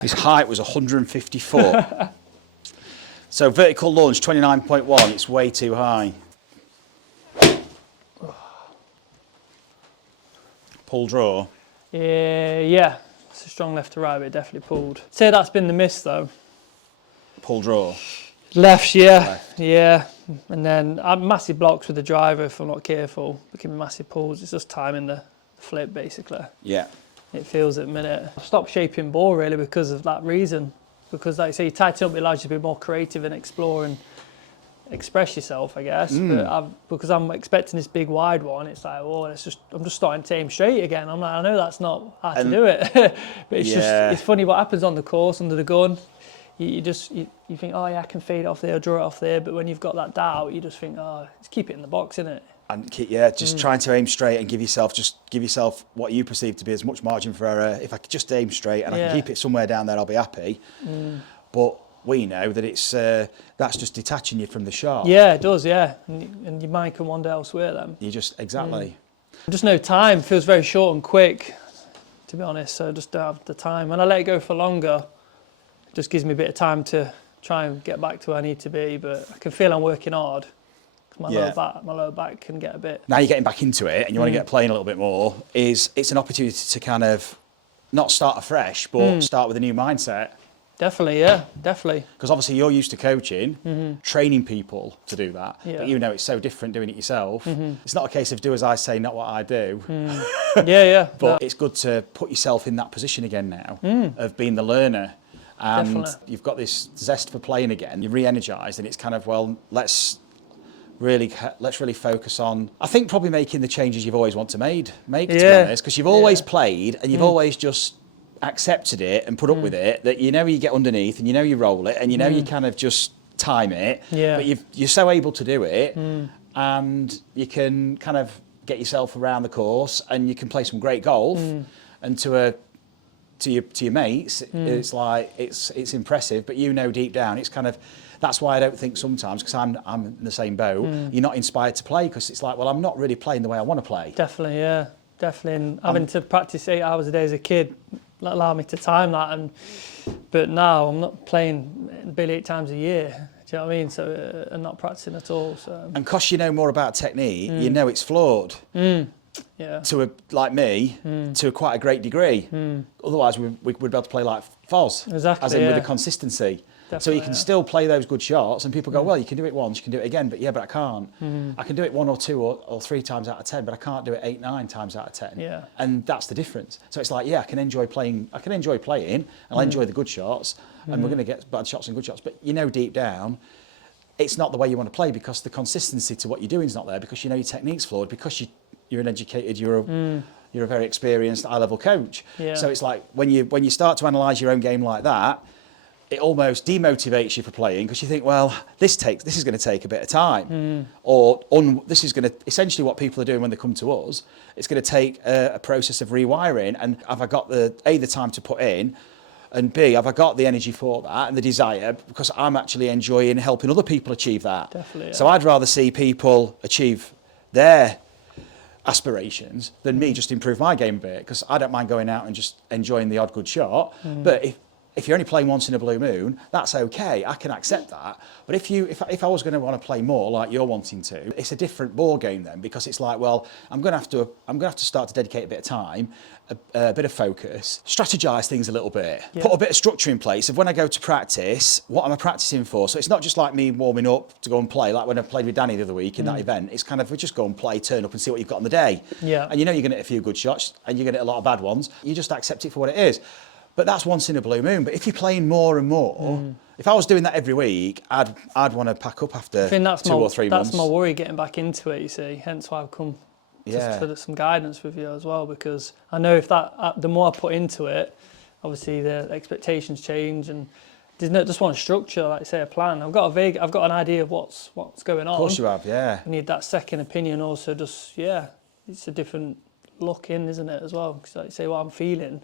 His height was 150 foot. So vertical lunge, 29.1, it's way too high. Pull draw. Yeah. It's a strong left to right, but it definitely pulled. Say that's been the miss though. Pull draw. Left, yeah. Left. Yeah. And then I have massive blocks with the driver if I'm not careful. Becoming massive pulls. It's just timing the flip basically. Yeah. It feels at the minute. I stopped shaping ball really because of that reason. Because like I say, you tighten up, it allows you to be more creative and explore and express yourself, I guess. But because I'm expecting this big wide one, it's like, oh, I'm just starting to aim straight again. I'm like, I know that's not how to do it. But it's it's funny what happens on the course, under the gun. You think, oh yeah, I can fade it off there, draw it off there. But when you've got that doubt, you just think, oh, just keep it in the box, innit? And just trying to aim straight and give yourself what you perceive to be as much margin for error. If I could just aim straight and I can keep it somewhere down there, I'll be happy. But we know that it's that's just detaching you from the shot. Yeah, it does, yeah. And your mind can wander elsewhere then. You just, exactly. Just no time, feels very short and quick, to be honest, so I just don't have the time. When I let it go for longer, it just gives me a bit of time to try and get back to where I need to be, but I can feel I'm working hard. My lower back can get a bit... Now you're getting back into it and you want to get playing a little bit more, it's an opportunity to kind of not start afresh, but start with a new mindset. Definitely, yeah, definitely. Because obviously you're used to coaching, training people to do that, but you know it's so different doing it yourself. It's not a case of do as I say, not what I do. Yeah. But it's good to put yourself in that position again now, of being the learner. And you've got this zest for playing again, you're re-energised, and it's kind of, well, let's really focus on, I think, probably making the changes you've always wanted to make, to be honest, because you've always played and you've always just accepted it and put up with it, that you know you get underneath and you know you roll it and you know you kind of just time it, but you're so able to do it, and you can kind of get yourself around the course and you can play some great golf, and to your mates, it's like it's impressive, but you know deep down it's kind of, that's why I don't think sometimes, because I'm in the same boat, you're not inspired to play, because it's like, well, I'm not really playing the way I want to play. Definitely, yeah, definitely. And having to practice 8 hours a day as a kid allowed me to time that, but now I'm not playing barely 8 times a year. Do you know what I mean? So and not practicing at all. So. And because you know more about technique, you know it's flawed. Yeah. Like me, to quite a great degree. Otherwise, we'd be able to play like Foz, as in with the consistency. Definitely, so you can still play those good shots, and people go, well, you can do it once, you can do it again, but I can't. I can do it 1 or 2 or 3 times out of 10, but I can't do it 8, 9 times out of 10. Yeah. And that's the difference. So it's like, I can enjoy playing, and I'll enjoy the good shots, and we're going to get bad shots and good shots, but you know deep down, it's not the way you want to play, because the consistency to what you're doing is not there, because you know your technique's flawed, because you're an educated, you're a very experienced high-level coach. Yeah. So it's like when you start to analyse your own game like that, it almost demotivates you for playing, because you think, well, this is going to take a bit of time, or this is going to, essentially what people are doing when they come to us, it's going to take a process of rewiring, and have I got the time to put in, and B, have I got the energy for that and the desire, because I'm actually enjoying helping other people achieve that. Definitely. Yeah. So I'd rather see people achieve their aspirations than me just improve my game a bit, because I don't mind going out and just enjoying the odd good shot, but if you're only playing once in a blue moon, that's okay. I can accept that. But if I was going to want to play more like you're wanting to, it's a different ball game then, because it's like, well, I'm going to have to start to dedicate a bit of time, a bit of focus, strategize things a little bit, put a bit of structure in place of when I go to practice, what am I practicing for? So it's not just like me warming up to go and play, like when I played with Danny the other week in that event. It's kind of, we just go and play, turn up and see what you've got on the day. Yeah. And you know you're going to hit a few good shots and you're going to hit a lot of bad ones. You just accept it for what it is. But that's once in a blue moon. But if you're playing more and more, if I was doing that every week, I'd want to pack up after 2 or 3 months. That's my worry, getting back into it, you see. Hence why I've come just for some guidance with you as well, because I know if the more I put into it, obviously the expectations change, and there's just one structure, like say a plan. I've got an idea of what's going on. Of course you have, yeah. I need that second opinion also, it's a different look in, isn't it, as well? Because like you say, what I'm feeling,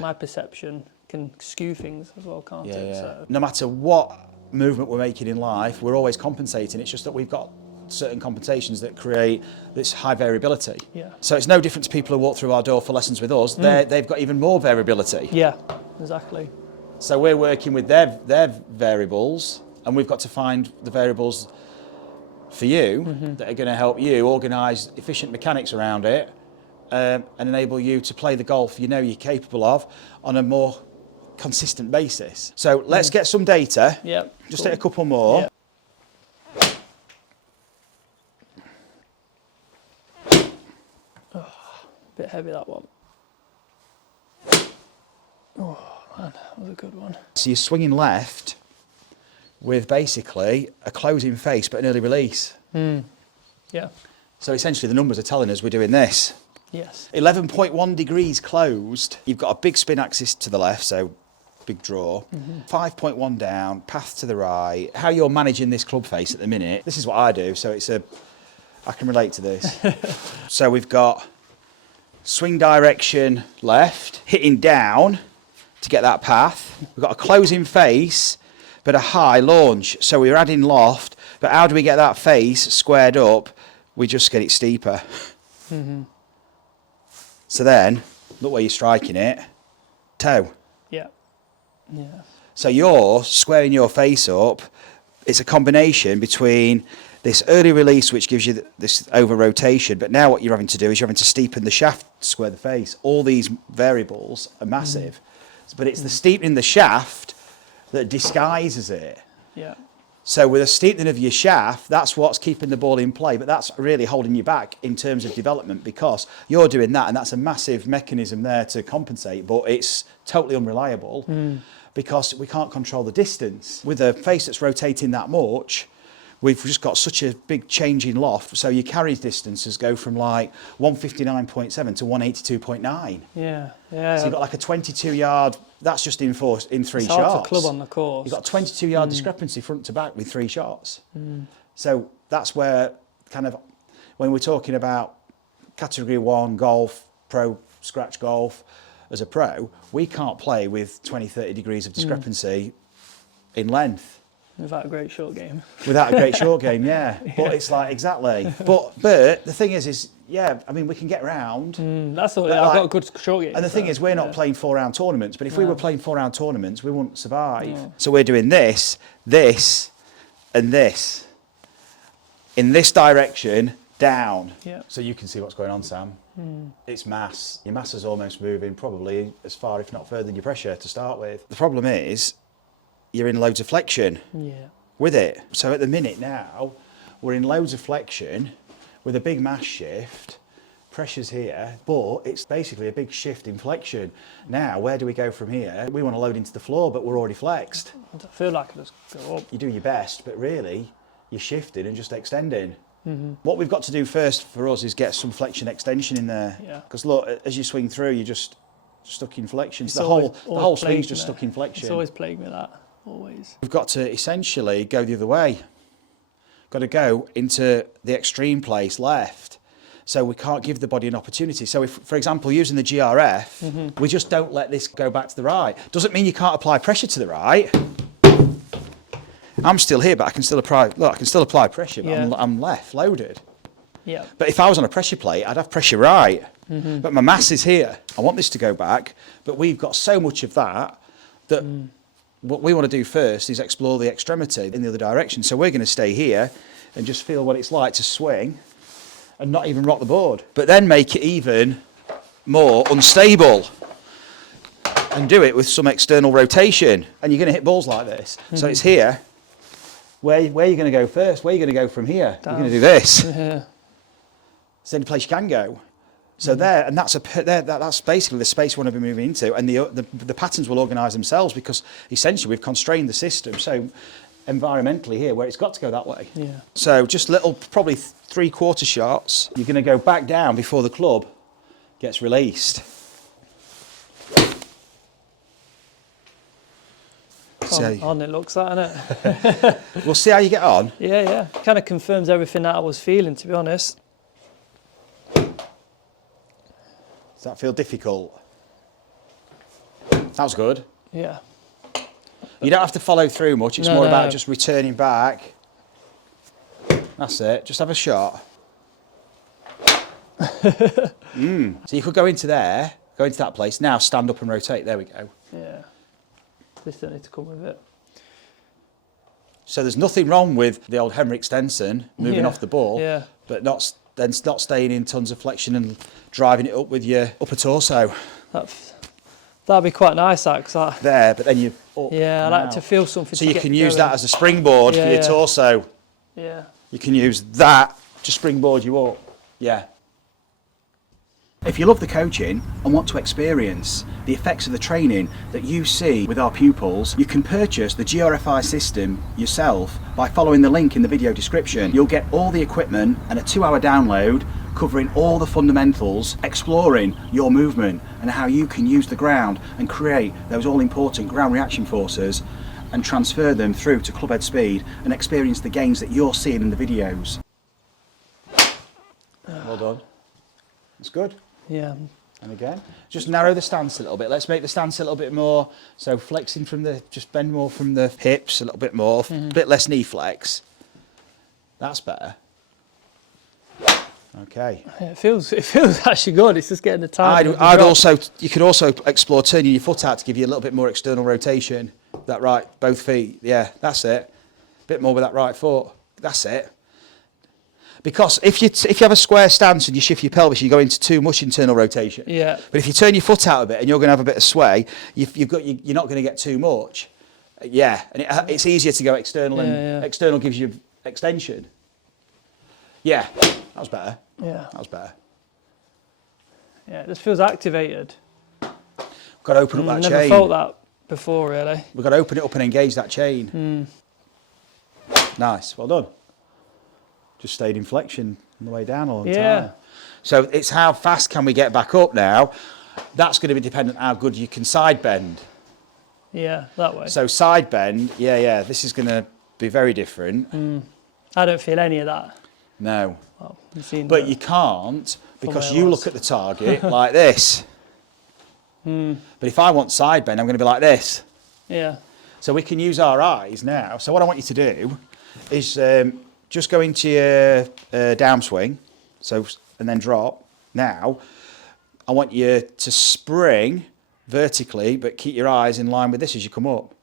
my perception can skew things as well, can't it? Yeah. So. No matter what movement we're making in life, we're always compensating. It's just that we've got certain compensations that create this high variability. Yeah. So it's no different to people who walk through our door for lessons with us. They've got even more variability. Yeah, exactly. So we're working with their variables, and we've got to find the variables for you that are going to help you organise efficient mechanics around it, and enable you to play the golf you know you're capable of on a more consistent basis. So let's get some data. Yep. Just Cool. take a couple more. Yep. Bit heavy, that one. Oh man, that was a good one. So you're swinging left with basically a closing face but an early release. Yeah. So essentially the numbers are telling us we're doing this. Yes. 11.1 degrees closed. You've got a big spin axis to the left, so big draw. 5.1 down, path to the right. How you're managing this club face at the minute, this is what I do, so I can relate to this. So we've got swing direction left, hitting down to get that path. We've got a closing face, but a high launch. So we're adding loft, but how do we get that face squared up? We just get it steeper. So then, look where you're striking it, toe. Yeah. Yeah. So you're squaring your face up. It's a combination between this early release, which gives you this over rotation, but now what you're having to do is you're having to steepen the shaft to square the face. All these variables are massive, but it's the steepening the shaft that disguises it. Yeah. So with a steepening of your shaft, that's what's keeping the ball in play, but that's really holding you back in terms of development because you're doing that, and that's a massive mechanism there to compensate, but it's totally unreliable because we can't control the distance. With a face that's rotating that much, we've just got such a big change in loft, so your carry distances go from like 159.7 to 182.9. Yeah. Yeah. So you've got like a 22-yard, that's just in three it's shots. hard to club on the course. You've got a 22-yard discrepancy front to back with 3 shots. So that's where kind of, when we're talking about category 1 golf, pro scratch golf, as a pro, we can't play with 20, 30 degrees of discrepancy in length. Without a great short game. Without a great short game, yeah. But it's like, exactly. But the thing is, yeah, I mean, we can get round. That's all. But I've like- got a good short game. And the thing is, we're not yeah. playing 4-round tournaments, but if we were playing 4-round tournaments, we wouldn't survive. No. So we're doing this, this, and this. In this direction, down. Yeah. So you can see what's going on, Sam. It's mass. Your mass is almost moving probably as far, if not further, than your pressure to start with. The problem is, you're in loads of flexion Yeah. with it. So at the minute now, we're in loads of flexion with a big mass shift. Pressure's here, but it's basically a big shift in flexion. Now, where do we go from here? We want to load into the floor, but we're already flexed. I feel like I just go up. You do your best, but really, you're shifting and just extending. What we've got to do first for us is get some flexion extension in there. Yeah. Because look, as you swing through, you're just stuck in flexion. It's The always whole swing's plagued just me. stuck in flexion. It's always plagued me, that. Always. We've got to essentially go the other way. Got to go into the extreme place left. So we can't give the body an opportunity. So if, for example, using the GRF, we just don't let this go back to the right. Doesn't mean you can't apply pressure to the right. I'm still here, but I can still apply, look, I can still apply pressure, but Yeah. I'm left, loaded. Yeah. But if I was on a pressure plate, I'd have pressure right. But my mass is here. I want this to go back, but we've got so much of that that what we want to do first is explore the extremity in the other direction. So we're going to stay here and just feel what it's like to swing and not even rock the board, but then make it even more unstable and do it with some external rotation. And you're going to hit balls like this. So it's here. Where are you going to go first? Where are you going to go from here? You're going to do this. Yeah. It's the only place you can go. So there, and that's basically the space we want to be moving into, and the patterns will organise themselves because essentially we've constrained the system. So environmentally here, where it's got to go that way. Yeah. So just little, probably 3/4 shots. You're going to go back down before the club gets released. On it looks like, innit? We'll see how you get on. Yeah, yeah. Kind of confirms everything that I was feeling, to be honest. Does that feel difficult? That was good. Yeah. You don't have to follow through much. It's No, more no. about just returning back. That's it. Just have a shot. So you could go into there, go into that place. Now stand up and rotate. There we go. Yeah. This don't need to come with it. So there's nothing wrong with the old Henrik Stenson moving off the ball, but not staying in tons of flexion and driving it up with your upper torso. That'd be quite nice, that. There, but then you up. Yeah, I like to feel something. So you can use that as a springboard for your torso. Yeah. You can use that to springboard you up. Yeah. If you love the coaching and want to experience the effects of the training that you see with our pupils, you can purchase the GRFI system yourself by following the link in the video description. You'll get all the equipment and a 2-hour download covering all the fundamentals, exploring your movement and how you can use the ground and create those all-important ground reaction forces and transfer them through to clubhead speed and experience the gains that you're seeing in the videos. Well done. That's good. Yeah. And again, just narrow the stance a little bit. Let's make the stance a little bit more. So flexing from just bend more from the hips a little bit more, a bit less knee flex. That's better. Okay. Yeah, it feels actually good. It's just getting the time. You could also explore turning your foot out to give you a little bit more external rotation. That right, both feet. Yeah, that's it. A bit more with that right foot. That's it. Because if you have a square stance and you shift your pelvis, you go into too much internal rotation. Yeah. But if you turn your foot out a bit and you're going to have a bit of sway, you're not going to get too much. Yeah, and it's easier to go external, and external gives you extension. Yeah, that was better. Yeah. That was better. Yeah, it just feels activated. Got to open up that chain. Never felt that before, really. We've got to open it up and engage that chain. Nice, well done. Just stayed in flexion on the way down all the time. So it's how fast can we get back up now. That's going to be dependent on how good you can side bend. Yeah, that way. So side bend, this is going to be very different. I don't feel any of that. No. Well, but you can't because you look at the target like this. But if I want side bend, I'm going to be like this. Yeah. So we can use our eyes now. So what I want you to do is just go into your downswing, and then drop. Now, I want you to spring vertically, but keep your eyes in line with this as you come up.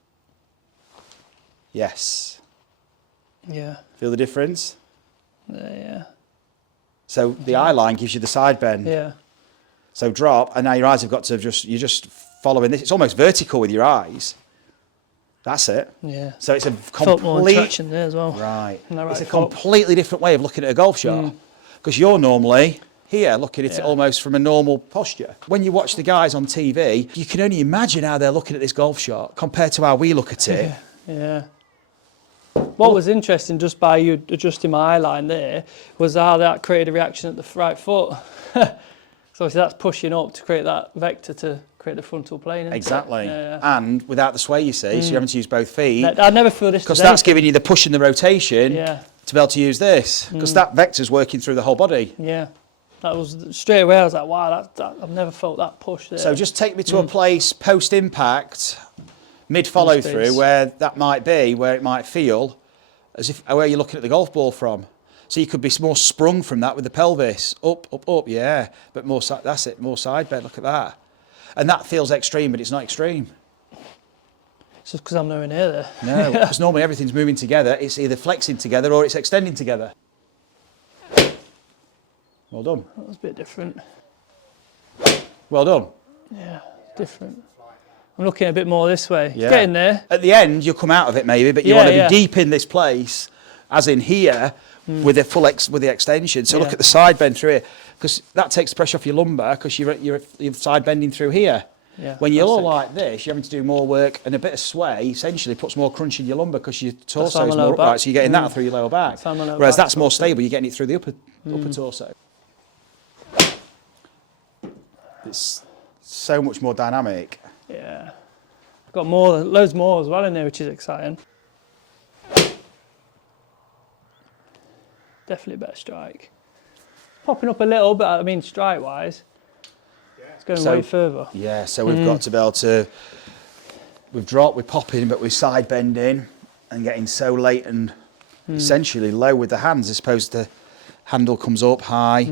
Yes. Yeah. Feel the difference? Yeah. So the eye line gives you the side bend. Yeah. So drop, and now your eyes have got to you're just following this. It's almost vertical with your eyes. That's it. Yeah. So it's a felt more traction there as well. Right. Right it's a completely different way of looking at a golf shot because you're normally here looking at it almost from a normal posture. When you watch the guys on TV, you can only imagine how they're looking at this golf shot compared to how we look at it. Yeah. What was interesting, just by you adjusting my eye line there, was how that created a reaction at the right foot. So obviously that's pushing up to create that vector to create the frontal plane. Exactly. And without the sway, you see, so you're having to use both feet. I never feel this. Because that's giving you the push and the rotation to be able to use this. Because that vector's working through the whole body. Yeah. That was straight away. I was like, wow, I've never felt that push there. So just take me to a place post impact, mid follow through, where that might be, where it might feel as if where you're looking at the golf ball from. So you could be more sprung from that with the pelvis up, yeah. But more that's it, more side bend. Look at that, and that feels extreme, but it's not extreme. It's just because I'm nowhere near there. No, because normally everything's moving together. It's either flexing together or it's extending together. Well done. That was a bit different. Well done. Yeah, different. I'm looking a bit more this way. Yeah. It's getting there. At the end, you'll come out of it maybe, but you want to be deep in this place, as in here, with the full with the extension. So look at the side bend through here, because that takes the pressure off your lumbar, because you're side bending through here. Yeah, when you're all like this, you're having to do more work, and a bit of sway essentially puts more crunch in your lumbar because your torso is more upright, so you're getting that through your lower back. Whereas that's more stable, you're getting it through the upper torso. It's so much more dynamic. Yeah. I've got loads more as well in there, which is exciting. Definitely a better strike. Popping up a little, but I mean strike-wise, it's going way further. Yeah, so we've got to be able to, we've dropped, we're popping, but we're side bending and getting so late and essentially low with the hands as opposed to handle comes up high.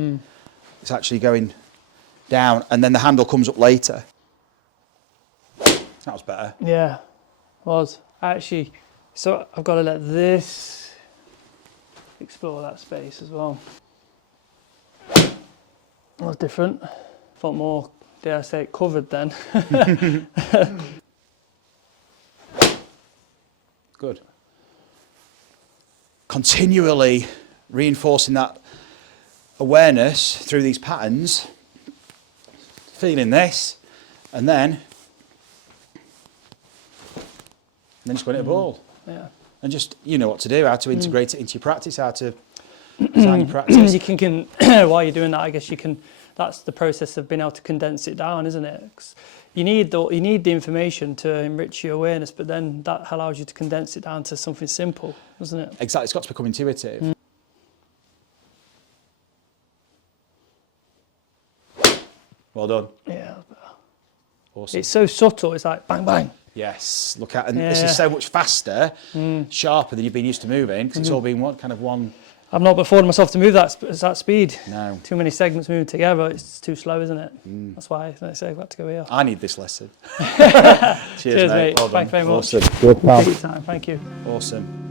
It's actually going down and then the handle comes up later. That was better. Yeah. Was actually, so I've got to let this explore that space as well. That was different. Felt more, dare I say it, covered then. Good. Continually reinforcing that awareness through these patterns, feeling this, and then just going to ball. Yeah. And just, you know what to do, how to integrate it into your practice, how to design your practice. You can while you're doing that, I guess you can, that's the process of being able to condense it down, isn't it? 'Cause you need the information to enrich your awareness, but then that allows you to condense it down to something simple, doesn't it? Exactly, it's got to become intuitive. Well done. Yeah. Awesome. It's so subtle, it's like bang, bang. Yes, look at, and this is so much faster, sharper than you've been used to moving, because it's all been one. I've not afforded myself to move that speed. No. Too many segments moving together, it's too slow, isn't it? That's why I say I've got to go here. I need this lesson. Cheers, mate. Well done. Thanks very much. Awesome. Good, pal. Take your time. Thank you. Awesome.